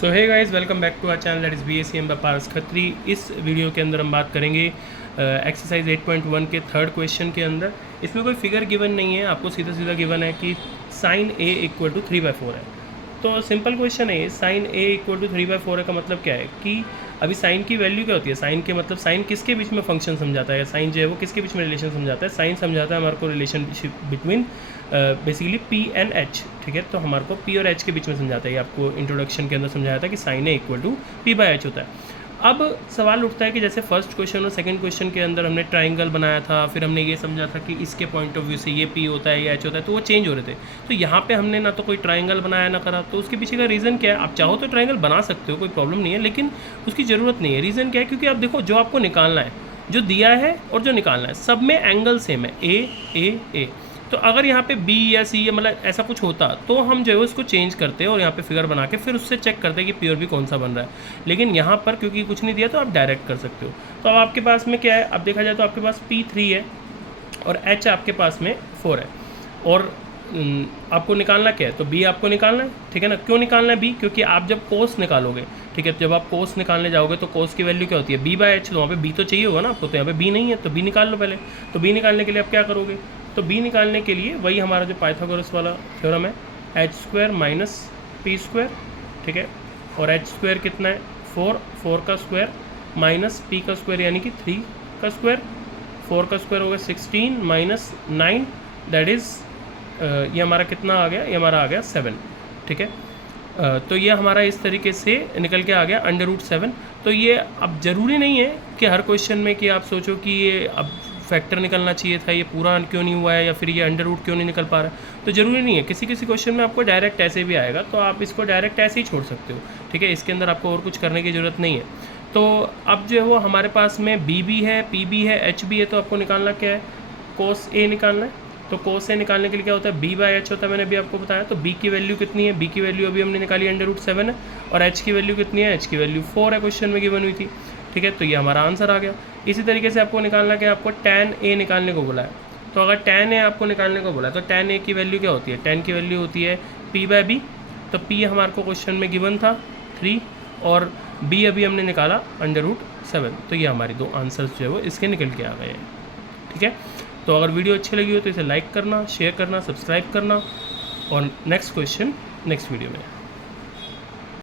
So hey guys, welcome back to our channel that is BACM by Paras Khatri. इस video के अंदर हम बात करेंगे एक्सरसाइज 8.1 के थर्ड क्वेश्चन के अंदर। इसमें कोई फिगर गिवन नहीं है, आपको सीधा सीधा गिवन है कि साइन A इक्वल टू 3/4 है। तो सिंपल क्वेश्चन है, साइन A इक्वल टू 3/4 है का मतलब क्या है कि अभी साइन की वैल्यू क्या होती है, साइन के मतलब साइन किसके बीच में फंक्शन समझाता है, साइन जो है वो किसके बीच में रिलेशन समझाता है, साइन समझाता है हमारे को relationship between basically P and H। ठीक है, तो हमारे को P और H के बीच में समझाता है। ये आपको इंट्रोडक्शन के अंदर समझाया था कि sign A equal to P/H होता है। अब सवाल उठता है कि जैसे फर्स्ट क्वेश्चन और सेकंड क्वेश्चन के अंदर हमने ट्राइंगल बनाया था, फिर हमने ये समझा था कि इसके पॉइंट ऑफ व्यू से ये P होता है, ये H होता है, तो वो चेंज हो रहे थे। तो यहाँ पे हमने ना तो कोई ट्राइंगल बनाया ना करा, तो उसके पीछे का रीज़न क्या है? आप चाहो तो ट्राइंगल बना सकते हो, कोई प्रॉब्लम नहीं है, लेकिन उसकी ज़रूरत नहीं है। रीज़न क्या है? क्योंकि आप देखो, जो आपको निकालना है, जो दिया है और जो निकालना है, सब में एंगल सेम है, A। तो अगर यहाँ पे B या C या मतलब ऐसा कुछ होता तो हम जो है उसको चेंज करते और यहाँ पे फिगर बना के फिर उससे चेक करते कि P और B कौन सा बन रहा है। लेकिन यहाँ पर क्योंकि कुछ नहीं दिया तो आप डायरेक्ट कर सकते हो। तो अब आपके पास में क्या है? अब देखा जाए तो आपके पास P 3 है और H आपके पास में 4 है और आपको निकालना क्या है? तो B आपको निकालना है, ठीक है ना। क्यों निकालना है B? क्योंकि आप जब कोस निकालोगे, ठीक है, जब आप कोस निकालने जाओगे तो कोस की वैल्यू क्या होती है? B/H। तो वहाँ पे B तो चाहिए होगा ना आपको, तो यहाँ पे B नहीं है तो B निकाल लो पहले। तो B निकालने के लिए आप क्या करोगे? तो B निकालने के लिए वही हमारा जो पाइथागोरस वाला थ्योरम है, h² माइनस p², ठीक है, और h² कितना है? 4 का स्क्वायर माइनस p का स्क्वायर यानी कि 3 का स्क्वायर। 4 का स्क्वायर होगा 16 माइनस 9, दैट इज़ ये हमारा कितना आ गया? ये हमारा आ गया 7, ठीक है। तो ये हमारा इस तरीके से निकल के आ गया √7। तो ये अब ज़रूरी नहीं है कि हर क्वेश्चन में कि आप सोचो कि ये अब फैक्टर निकलना चाहिए था, ये पूरा क्यों नहीं हुआ है, या फिर ये √ क्यों नहीं निकल पा रहा है। तो ज़रूरी नहीं है, किसी किसी क्वेश्चन में आपको डायरेक्ट ऐसे भी आएगा, तो आप इसको डायरेक्ट ऐसे ही छोड़ सकते हो, ठीक है। इसके अंदर आपको और कुछ करने की ज़रूरत नहीं है। तो अब जो है वो हमारे पास में B भी है, P भी है, H भी है, तो आपको निकालना क्या है? कोस A निकालना है। तो कोस A निकालने के लिए क्या होता है? B/H होता है, मैंने अभी आपको बताया। तो B की वैल्यू कितनी है? B की वैल्यू अभी हमने निकाली √7 है, और H की वैल्यू कितनी है? H की वैल्यू 4 है, क्वेश्चन में गिवन हुई थी, ठीक है। तो ये हमारा आंसर आ गया। इसी तरीके से आपको निकालना क्या है? आपको tan A निकालने को बोला है। तो अगर tan A आपको निकालने को बोला है तो tan A की वैल्यू क्या होती है? tan की वैल्यू होती है P/B। तो P हमारे को क्वेश्चन में गिवन था 3, और B अभी हमने निकाला √7। तो ये हमारी दो आंसर्स जो है वो इसके निकल के आ गए हैं, ठीक है। तो अगर वीडियो अच्छी लगी हो तो इसे लाइक करना, शेयर करना, सब्सक्राइब करना, और नेक्स्ट क्वेश्चन नेक्स्ट वीडियो में।